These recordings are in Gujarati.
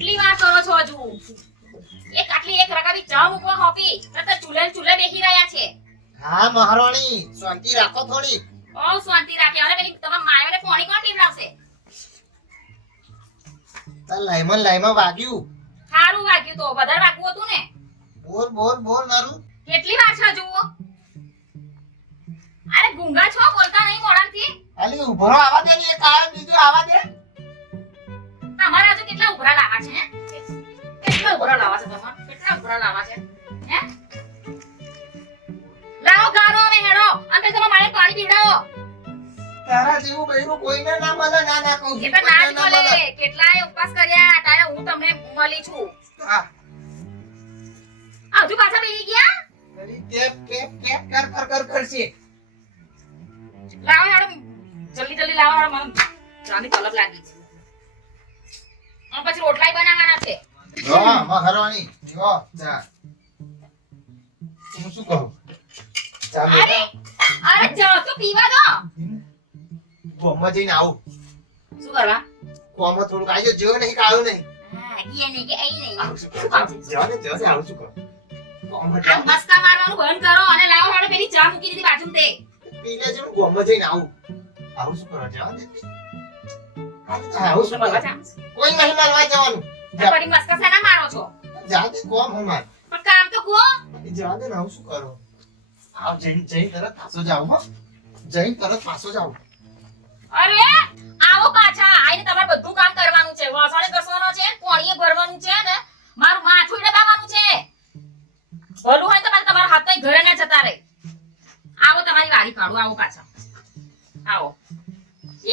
કેટલી વાર કરો છો હજુ? એક આટલી એક રકાબી ચા મૂકવા હોપી તો ચૂલે બેસી રહ્યા છે. હા મહારાણી શાંતિ રાખો થોડી. ઓ શાંતિ રાખે. અરે પેલી તમારા માયોને પાણી કોણ પીવડાવશે? તાર લાઈમાં વાગ્યું. સારું વાગ્યું તો વધારે વાગવું હતું ને. બોલ નારું. કેટલી વાર છે હજુ? અરે ગુંગા છો, બોલતા નહીં મોડાથી. આલી ઉભરો આવા દે ને એક આવે બીજો આવા દે. તમારા હજુ કેટલા ઉભરા લાવા છે? કેટલા ઉભરા લાવા છે તમાર? કેટલા ઉભરા લાવા છે? હે? લાવો ગારો અને હેડો અને તમારા માને પાણી પીવડાવો. તારા જેવું બૈરું કોઈને ના મળે. ના કહું એ તો ના જ મળે. કેટલાય ઉપવાસ કર્યા તારે હું તમને મળી છું. હા હજુ પાછા બેહી ગયા? કરી કેપ કર કરશે. લાવો હેડો જલ્દી લાવો હેડો. મને ચાની તલબ લાગી છે. અને પછી રોટલાય બનાવવાના છે. હા મહારાણી જો ચા. હું શું કહું? ચા અરે જાઓ તો પીવા દો. ગોમમાં જઈને આવું. શું કરવા? ગોમમાં થોડુંક આજો જેવો નહીં કાળું નહીં. હા ઈ નહીં કે અહીં નહીં. આવું શું કરું? જાને આવું શું કરું? ગોમમાં આ મસ્કા મારવાનું બંધ કરો અને લાવો હેડો પેલી ચા મૂકી દીધી બાજુમાં તે. પીને જેમ ગોમમાં જઈને આવું. આવું શું કરો? જાને આવું શું બરાબર કરો? છે. કોઈ નહીં મારવા જવાનું. આ પડી મસ્કા શેના મારો છો? જાતે કોમ હમાર. પણ કામ તો કહો. જાને આવું શું કરો? આવ જઈને તરત પાછો જાવ હો. જઈને તરત પાછો જાવ. અરે આવો પાછા આઈને તમારે બધું કામ કરવાનું છે. વાસણે ઘસવાનો છે, પાણીએ ભરવાનું છે ને મારું માથું દબાવવાનું છે. ભલું હોય તો પાછા તમારા હાથ તો ઘરે ના જતા રહે. આવો તમારી વારી કાઢો. આવો પાછા આવો.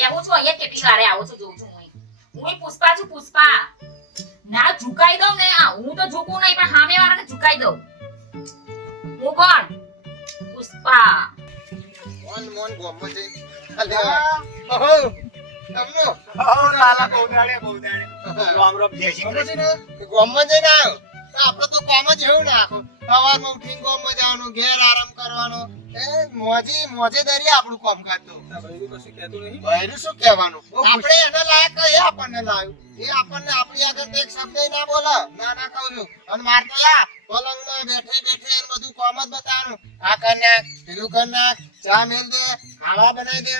એવું છો અહીંયા કેટલી વારે આવો છો જોઉં છું હું પુષ્પા છું. પુષ્પા ના ઝુકાઈ દઉં ને. હું તો ઝુકું નહીં પણ સામે વાળાને ઝુકાઈ દઉં. હું કોણ? પુષ્પા. મોન ગોમમાં જઈને ઓહો તમનો લાલા બહુદાડે રામ જય શ્રી કૃષ્ણ. ગોમમાં જઈને આવ્યો તો આપણે તો કોમ જ એવું નાખો. સવારમાં ઉઠીને ગોમમાં જવાનું, ઘેર આરામ કરવાનો. એ મોજે દરી આપણું કામ કરતું. બૈરું શું કહેવાનું? આપણે એના લાયક એ આપણને લાવ્યું. એ આપણને આપણી આગળ એક શબ્દ ના બોલે. ના કહું છું. અને માર તો પલંગમાં બેઠે એને બધું કામ જ બતાવવાનું. આ કર નાખ, પેલું કર નાખ, ચા મેલ દે, ખાવા બનાવી દે,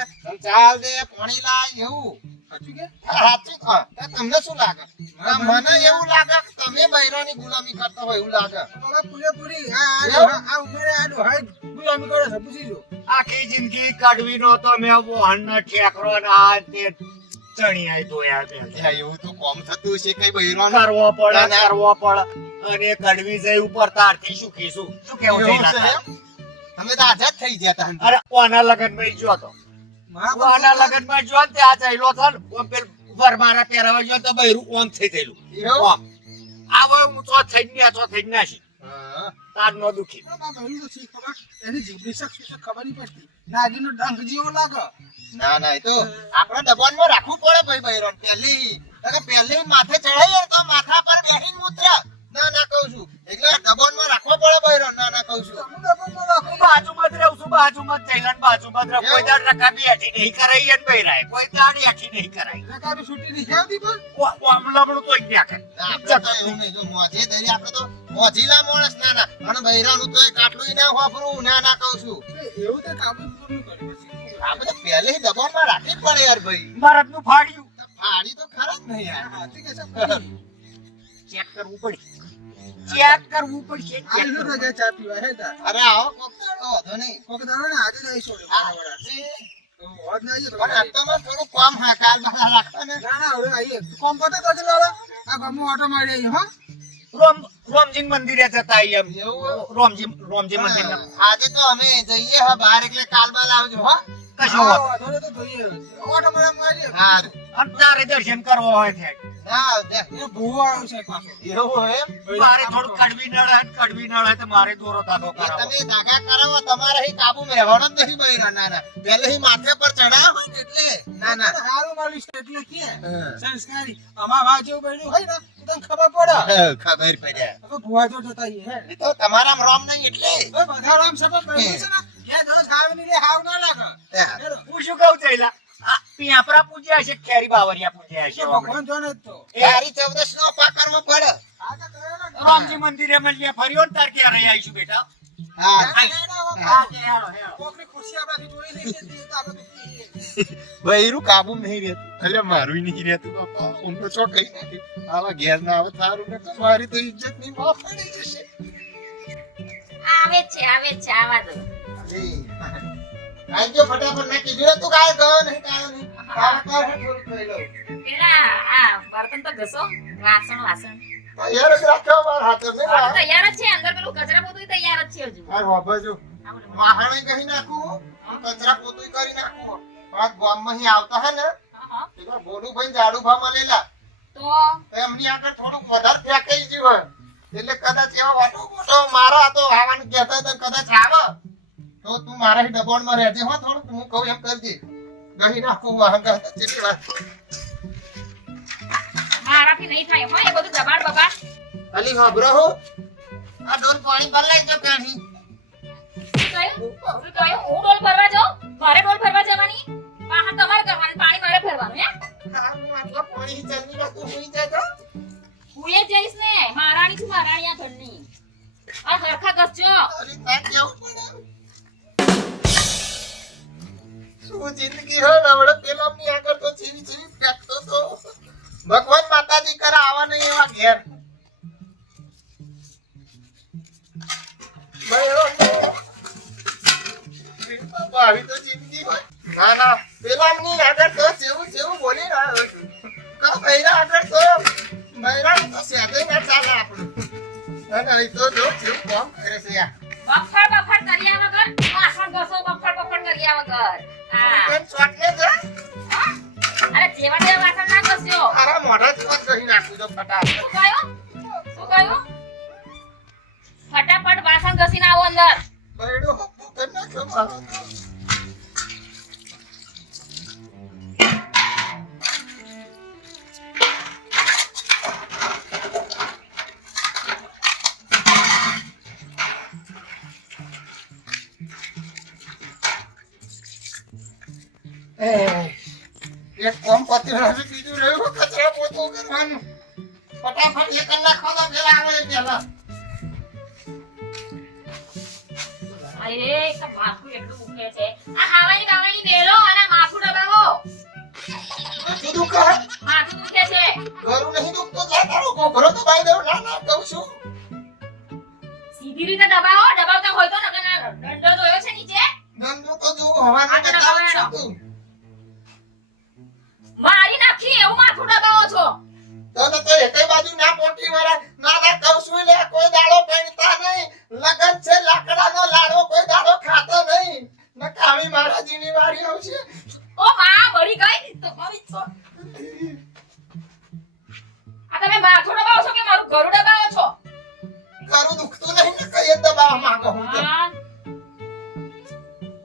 ચા દે, પાણી લાય, એવું. સાચું કહો. તમને શું લાગે? મને એવું લાગે કે તમે બૈરાની ગુલામી કરતા હોય એવું લાગે. પૂરેપૂરી આ ઉંમરે આનું હાઈ ગુલામી કરે છે. પૂછી જો આખી જિંદગી કાઢવી નો તો મેં વોહન નો ઠેકરો ના તે ચણિયા ધોયા છે. એવું તો કોમ થતું છે કઈ બૈરાનું કરવો પડે અને કડવી જઈ ઉપર તારથી શું કીશું શું કેવું એવું છે છે એમ? તમે તો આઝાદ થઈ ગયા તા. અરે કોના લગન માં જો તો કોના લગન માં જો ને ત્યાં ચાલ્યો થા ને ઓમ પેલ વરમારા પહેરાવા જો તો બૈરું ઓમ થઈ ગયેલું. એવું? ઓમ આવો હું તો થઈ નાશી હા. તાર નો દુખી. એની જીભની શક્તિ ખબર નહીં પડતી. નાગીનો ડંખ જેવો લાગે. ના એ તો આપણે દબાણમાં રાખવું પડે ભાઈ બૈરાન. પહેલી માથે ચડાઈએ તો માથા પર બેહીને મૂત્ર. ના કહું છું. એટલે દબાણમાં રાખવો પડે બૈરાન. ના કહું છું. હું બાજુમાં જ રહું છું. બાજુમાં જ થયેલા બાજુમાં જ રહું. કોઈ દાડ રકાબી હેઠી નહીં કરાઈ અને બૈરાય કોઈ દાડ હેઠી નહીં કરાઈ. રકાબી છૂટી નહીં આવતી પણ. ઓમ લબડું તો જ ના કરે. આપણે તો એવું નહીં. જો મોજે દરી આપણે તો મોજીલા માણસ. ના અને બૈરાનું તો કાટલું ના વાપરું. ના કહું છું. એવું તો કાબુ કરી પછી. આપણે તો પહેલે દબાણમાં રાખવી જ પડે યાર ભાઈ. મરદનું ફાડ્યું ફાડી તો ખરા જ નહીં યાર. હાથી કે છે પડી. ચેક કરવું પડશે. ચેક કરવું પડશે. આ જો રજા ચા પીવા હે તા. અરે આવો કોક દાડો વાંધો નહીં. કોક દાડો ને આજે જ આવી છોડ્યો. હા, બરાબર. છે. હોદ ના આવીએ તો પણ અંતમાં થોડું કામ હા કાલ બાલા રાખો ને. ના હવે આવીએ. કોમ પતે તો જ લાડો. આ ગામમાં ઓટો મારી આવી હો. રોમજી મંદિરે જતા આઈએ એમ. એવું? રોમજી મંદિર આજે તો અમે જઈએ હા બહાર એટલે કાલ બાલ આવજો હો. કશો વાત થોડો તો જોઈએ. ઓટો મારી. હા અને તારે દર્શન કરવા હોય છે ના દે. એ ભૂવો આવ્યો છે પાછો. એવું હોય એમ? મારે થોડું કડવી નળે તો મારે દોરો દાખો એ કરાવો. તમે દાગા કરાવો તમારે અહીં કાબુ રહેવાનો જ નહીં બૈરા. ના પહેલે અહીં માથે પર ચડાવો હોય ને એટલે ના સારું માલિશ એટલે કે હા. સંસ્કારી અમાર વા જેવું બન્યું હોય ને તો તને ખબર પડે. ખબર પડ્યા. હવે ભુવા જો જતા હે. એ તો તમારા રોમ નહીં એટલે બધા રામ સપત બન્યું છે ને. ક્યાં દસ ખાવાની લે હાવ ના લાગે. હું શું કહું છું એલા? આ પેપરા પૂજ્યા છે ખેરી બાવરિયા પૂજ્યા છે ભગવાન જોને જ તો તારી 14 નો પા કરવો પડે. આ તો કર્યો ને રામજી મંદિરે મળીએ ફર્યો ને તાર ક્યારે આવીશું બેટા હા હા કે હેડો હેડો કોકની ખુરશી આપણાથી જોઈ લઈ છે તે તો આપણે તો બૈરું કાબુ નહીં રહેતું. અલે મારું નહીં રહેતું બાપા. હું તો ચો કઈ નાખી. આવા ઘેર ના આવે તારું ને તમારી તો ઇજ્જત ની માફ પડી જશે. આવે જ છે આવા દો. આજો ફટાફટ ના કીધું તું કાય ગયો નહીં કાયો નહીં. તારા કાર હે થોડું ખાઈ લઉં. પેલા આ બર્તન તો ઘસો, વાસણ તૈયાર જ રાખ્યો મારા હાથે ને. આ તો તૈયાર જ છે, અંદર પેલું કચરા પોતું તૈયાર જ છે હજુ. આ બાબા જો વાહણે કહી નાખું. કચરા પોતું કરી નાખું. આ ગામમાં હી આવતા હે ને હા. પેલા ભોલુભાઈ ઝાડુ ભા મળેલા. તો એમની આગળ થોડુંક વધારે ફેંકાઈ ગયું હોય એટલે કદાચ એવા વાટો મોટો મારા તો આવવાનું કહેતા હતા કદાચ આવે તો તું મારા દબાણમાં રહેજે હો થોડુંક હું કહું એમ કરજે ગહી નાખું વાહંગા જેટલી વાત મારાથી નહીં થાય હો એ બધું દબાણ બબાણ. અલી હબરો હો આ ડોલ પાણી બદલાઈ જો કાઢી શું કહ્યું? હું ડોલ ભરવા જાઉં? મારે ડોલ ભરવા જવાની? હા તમારે કરવાનું, પાણી મારે ભરવાનું હે? ખાવાનું આટલા પાણી ચાલી નાખું સુઈ જાય હું એ જઈશ ને, મહારાણી છું, મહારાણી આ ઘરની. આ હરખા ઘસજો. અરે તાર કેવું પડે શું જિંદગી હે ને હવે પેલા ની આગળ તો જીવી જીવી ફેંકતો તો ભગવાન માતાજી કરે આવા નહીં એવા ઘેર બાબા આવી તો જિંદગી હોય ના ના પેલા ની આગળ તો જેવું જેવું બોલી રહ્યો કા બૈરા આગળ તો બૈરા તો સેદે ના ચાલે આપણું અને એ તો જો જેવું કામ કરે છે યાર બફર કર્યા વગર વાસણ ઘસો, બફર કર્યા વગર. હા. કેમ ચોટલે છે અરે જેવા તેવા વાસણ ના ઘસ્યો. મારા મોઢા જેવા જ કહી નાખું તો ફટાફટ શું કહ્યું? ફટાફટ વાસણ ઘસીને આવો અંદર. બૈડો હપ્પુ કરી નાખ્યો મારો એક કોમ પતિ હવે બીજું રહ્યું કચરા પોતું કરવાનું ફટાફટ એ કલાક ખોદો પેલા આવે પેલા અરે તો માથું એટલું દુખે છે. આ ખાવાની બાવાની બેલો અને માથું દબાવો. કીધું કર માથું દુખે છે. ઘરું નહીં દુખતો જા તારો ઘોઘરો તો બાઈ દઉં ના ના કહું છું સીધી રીતે દબાવો. દબાવતા હોય તો નકર ના દંડો જોયો છે નીચે. ધંધો તો જો હવાનું આ તો બતાવું દબાવો છું તું મારી નાખી એવું માથું દબાવો છો. તને તો એકેય બાજુ ના પોટી વાળા ના ના કહું છું લે કોઈ દાડો પૈણતા નહીં લગન છે લાકડાનો લાડવો કોઈ દાડો ખાતો નહીં નકામી મારા જીની વારી આવશે ઓ માં મરી ગઈ તમારી તો. આ તમે માથું દબાવો છો કે મારું ઘરું દબાવો છો? ઘરું દુખતું નહીં ને કઈ દબાવવા માંગો હું તો હા.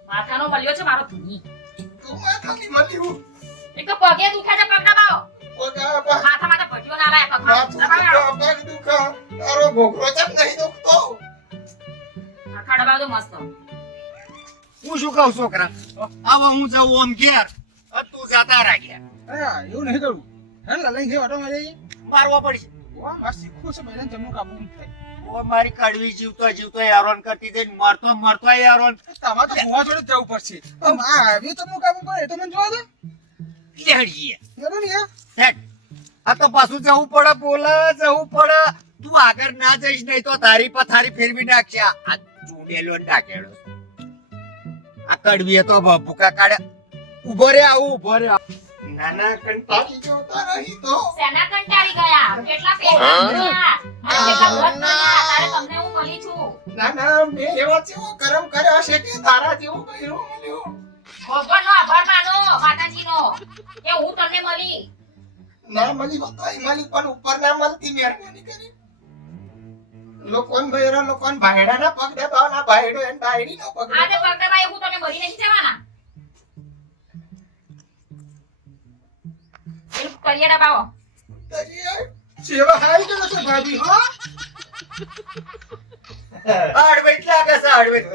માથાનો મળ્યો છે મારો ધૂની. તું માથાની મળ્યું એક તો પગે દુખે છે, પગ દબાવો. ઓગા બા માથામાં તો ભટ્ટીઓ ના લાય, પગમાં માથું દબાવો. દુખા પગ દુખા તારો ઘોઘરો ચમ નહીં દુખતો માથા દબાવો તો મસ્ત. હું શું કહું છોકરા આવા હું જાઉં આમ ઘેર તું જાતા રાખ્યા અરે એવું નહીં કરવું હેલા લઈ ગયો ઓટો મારી મારવા પડશે ઓ માર શીખવું છે બધાને જમનું કાબુ થાય ઓ મારી કડવી જીવતો હેરાન કરતી જઈને મરતો હેરાન તમારે તો ગોવા જોડે જ જવું પડશે આમ આ આવી તો કાબુ કરે તો મને જોવા દે લેડીએ હેલો ને યાર હેટ આ તો પાછું જવું પડે તું આગળ ના જઈશ નહીં તો તારી પથારી ફેરવી નાખશે આ ચૂડેલો ને ડાકેલો આ કડવી તો ભૂકા કાઢે ઉભો રે નાના કંટાળી જોતા રહી તો શેના કંટાળી ગયા? કેટલા પેલા ગયા? અને કેટલા વ્રત કર્યા? તારે તમને હું મળી છું. નાના મેં એવા જેવો કરમ કર્યો છે કે તારા જેવો કર્યો મળ્યો ભગવાનનો આભાર માનો, માતાજીનો, કે હું તમને મળી. ના મળી હોતો એ મળી પણ ઉપર ના મળતી મહેરબાની કરી લોકોન ભૈરા લોકોન ભાઈડાના પગ દબાવના ભાઈડો એન ડાયરીનો પગ આજે પગડાભાઈ હું તમને મળી નહીં જવાના. પેલું કરિયા દબાવો. દરિયા સેવા હાઈ ગયો છે ભાભી હો અડવેટ લાગે છે અડવેટ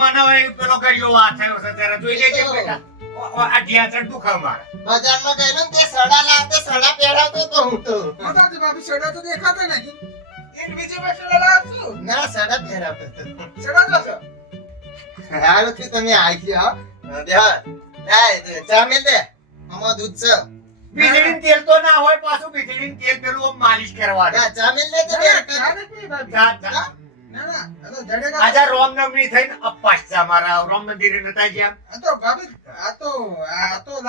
મને પેલો કર્યો વાત થયો છે ત્યારે જોઈ લેજે બેટા આ ઢેંચણ દુખે મારે. બજારમાં ગયેલો ને તે સડા લાવતે સડા પહેરાવતો તો હું તો બતાવજે ભાભી સડા તો દેખાતા નહીં એક બીજી વાર સડા લાવશું ના સડા પહેરાવતો તો. સડા જોશો હારું થયું તમે આવી ગયા હો. દે ચા મેલ દે આમાં દૂધ છે. વીજળીનું તેલ તો ના હોય, પાછું વીજળીનું તેલ પેલું આમ માલિશ કરવાનું. ચા મેલ દે તો બે ચા નથી પી ભાભી જા, જા. ના ના આ તો જડેગા આજે રામનવમી થઈને અપાસ છે અમારા રામ મંદિરે નતા જ્યાં. આ તો ભાભી આ તો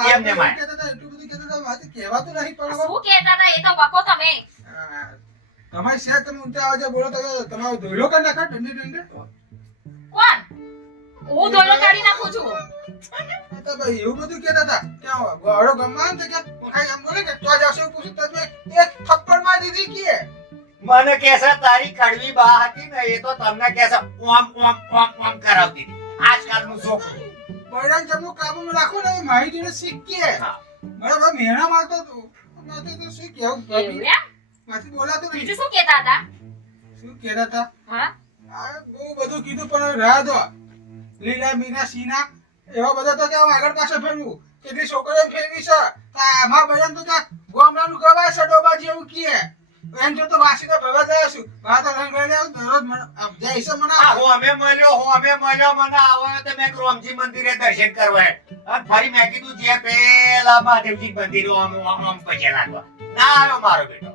કેમ ને માય? કહેતા હતા એટલું બધું કહેતા હતા મારે કહેવાતું નહીં પણ શું કહેતા હતા એ તો બકો તમે. તમારી શેર તમે ઊંચા અવાજે બોલો તો તમારો ધોઈલો કરી નાખો ઠંડી ઠંડી કોણ? હું ધોળો કાઢી નાખું છું. આ તો ભાઈ એવું બધું કહેતા હતા ક્યાં ગોળો ગમવા ને કે ખાઈ એમ બોલે કે તો જાશે પૂછ્યું તો મેં એક થપ્પડ મારી દીધી કે મને કે છે તારી કડવી બા હતી ને એ તો તમને કે છે ઓમ કરાવતી હતી. આજકાલનું છોકરું. બૈરાન જમનું કાબુમાં રાખો ને એ માહિતીને શીખીએ હા. બરાબર મેણા મારતો તો માથે તો શું કેવું એવું એમ? માથી બોલાતું નહીં બીજું શું કહેતા હતા? શું કહેતા હતા હા? આ બહુ બધું કીધું પણ હવે રાહ દો લીલા મીના સીના એવા બધા તો ત્યાં આગળ પાછળ ફેરવું કેટલી છોકરીઓ ફેરવી છે આમાં બધાને તો ત્યાં ગામડાનું ગવાય છે ડોબા જેવું કીએ એમ જો તો વાસીને ભેગા જાય છું વાત રંગ ગયેલે દરરોજ જાય છે મને હું અમે મળ્યો મને આવે તો મેં રામજી મંદિરે દર્શન કરવા. અને ફરી મેં કીધું જે પેલા મહાદેવજી મંદિર આમ પછી લાગવા ના આવ્યો મારો બેટો.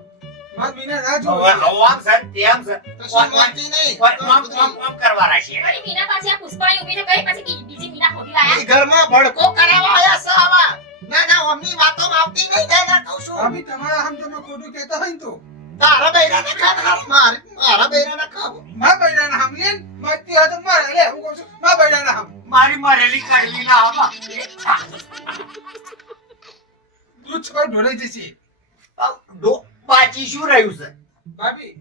માર મીના રાહ જો હવે આમ છે તેમ છે તો શું માનતી નહીં આમ કરવા રાખીએ. વળી મીના પાછી આ પુષ્પાની ઊભી ને કઈ પાછી બીજી મીના ખોટી લાયા? એ ઘરમાં ભડકો કરાવવા આયા છે આવા. ના ના અમની વાતોમાં આવતી નહીં. ના ના કહું છું ભાભી તમારા હમ તમે ખોટું કહેતા હોય ને તો તારા બૈરાને ખાના મારા બૈરાને ખાવું. માર બૈરાના હમ લેન મસ્તી હતો મારે લે હું કહું છું માર બૈરાના હમ મારી મરેલી કડલી ના આવા. દૂધ છોડ ઢોળાઈ જશે બાકી શું રહ્યું છે? ભાભી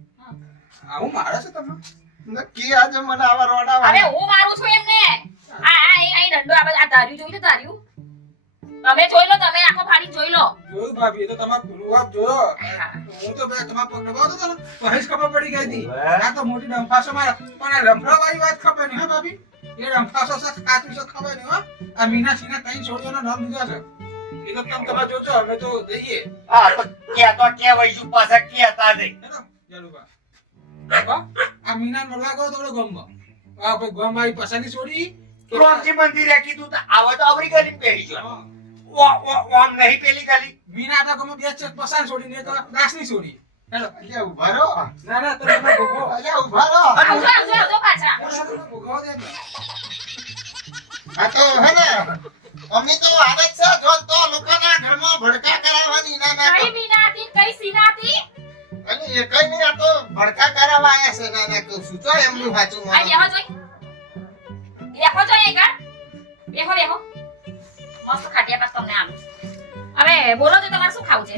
આવું મારે છે તમે નક્કી આજે મને આવા રોડા હવે હું મારું છું એમને. આ દંડો આ ધાર્યું જોઈ લો ધાર્યું. તમે જોઈ લો, તમે આખો ફાડી જોઈ લો. જોયું ભાભી એ તો તમારો પૂર્વાપ જોયો હા. હું તો બે તમારા પગ દબાવતો હતો ને તો હજ ખબર પડી ગઈ હતી આ તો મોટી ડંફાસો મારા પણ આ રમફડાવાળી વાત ખબર નહીં હે ભાભી એ રમફાસો છે ખાતું છે ખબર નહીં હો આ મીના સીના ત્રણ છોડીઓના નામ લીધા છે એ તો તમે તમારે જોજો અમે તો જઈએ હા તો કેતો કેવાય પાછા કેતા નહીં. હેલો જલુબા બાબા આ મીના મળવા ગયો તો ગમમાં આ કોઈ ગમ આવી પસાની છોડી રામજી મંદિરે કીધું તો આવો તો આવરી ગલી પેલી જો આમ નહીં પેલી ગલી. મીના આટા ગમે બે ચેક પસાન છોડીને તો દાસની છોડી હેલો અલ્યા ઉભા રહો. ના ના તમે ભોગવો અલ્યા ઉભા રહો. આવજો પાછા. ભોગવો દે આ તો હે ને અમી તો આદત છે જોન તો લોકોના ઘરમાં ભડકા કરાવવાની. ના ના કઈ મીના હતી ને કઈ સીના હતી? અને એ કઈ નહીં આ તો ભડકા કરાવવા આયા છે. ના ના કહું છું તો એમનું સાચું આ માનો. બેહો જોઈ. બેહો જોઈ એક વાર. બેહો. મસ્ત ખાટિયા પાસ તમને આલું. હવે બોલો જો તમારે શું ખાવું છે?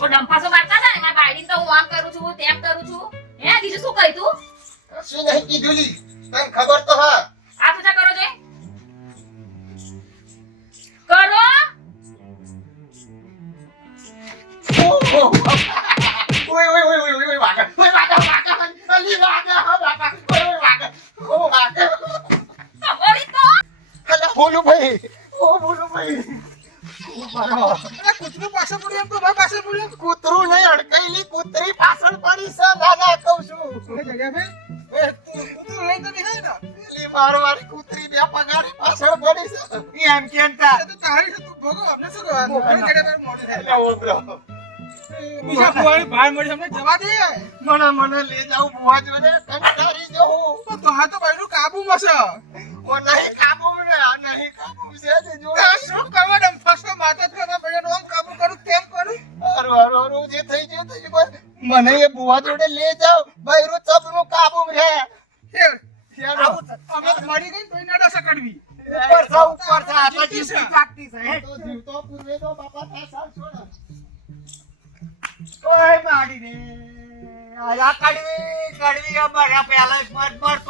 ઓ ડંફાસો મારતા હતા ને મારા બાયડીને તો હું આમ કરું છું તેમ કરું છું. હે બીજું શું કહી તું? શું નહીં કીધું લી તને ખબર તો હા. આ પૂજા કરો જોઈ. કરો. ઓય વાગા. ઓય વાગા. અલી વાગા હો બાપા. ઓય વાગા. ઓ વાગા. તમારી તો અલ્યા બોલું ભાઈ. ઓ બોલું ભાઈ. ઉભા રહો. અરે કૂતરું પાછળ પડ્યું એમ તો ભાઈ પાછળ પડ્યું કૂતરું નહીં અડકેલી કૂતરી પાછળ પડી છે. ના ના કહું છું. એ જગ્યા ભાઈ એ કૂતરું લઈ તો નહીં હોય ને પેલી મારવાળી કૂતરી બે પગારી પાછળ પડી છે. એમ કેમ તા એ તો તારી છે તું ભોગવ અમને શું કરવાનું ઘણી જગ્યાએ તારું મોડું થાય અલ્યા ઓબરો. બીજા બુવાની ભાઈ મળી અમને જવા દે મને લઈ જાવ બુવા જોડે કંટાળી જવું. તો હા તો ભાઈનું કાબુમાં છે ઓ નહીં કાબુ ને આ નહીં કાબુ છે તે જો. તો શું કરવા દમ ફસવા માતા જ કરવા ભાઈ આમ કાબુ કરું તેમ કરું હારું જે થઈ ગયું થઈ ગયું. મને એ બુવા જોડે લઈ જાવ બૈરું ચબનું કાબુ રે. અમે મળી ગઈ તો ના સકડવી ઉપર છે આ તો જીવતી જાગતી છે હે. તો જીવતો પૂર્વે તો બાપા પાછળ છોડ. ઓય માડી ને આ કડવી અમારા પેલા મત મત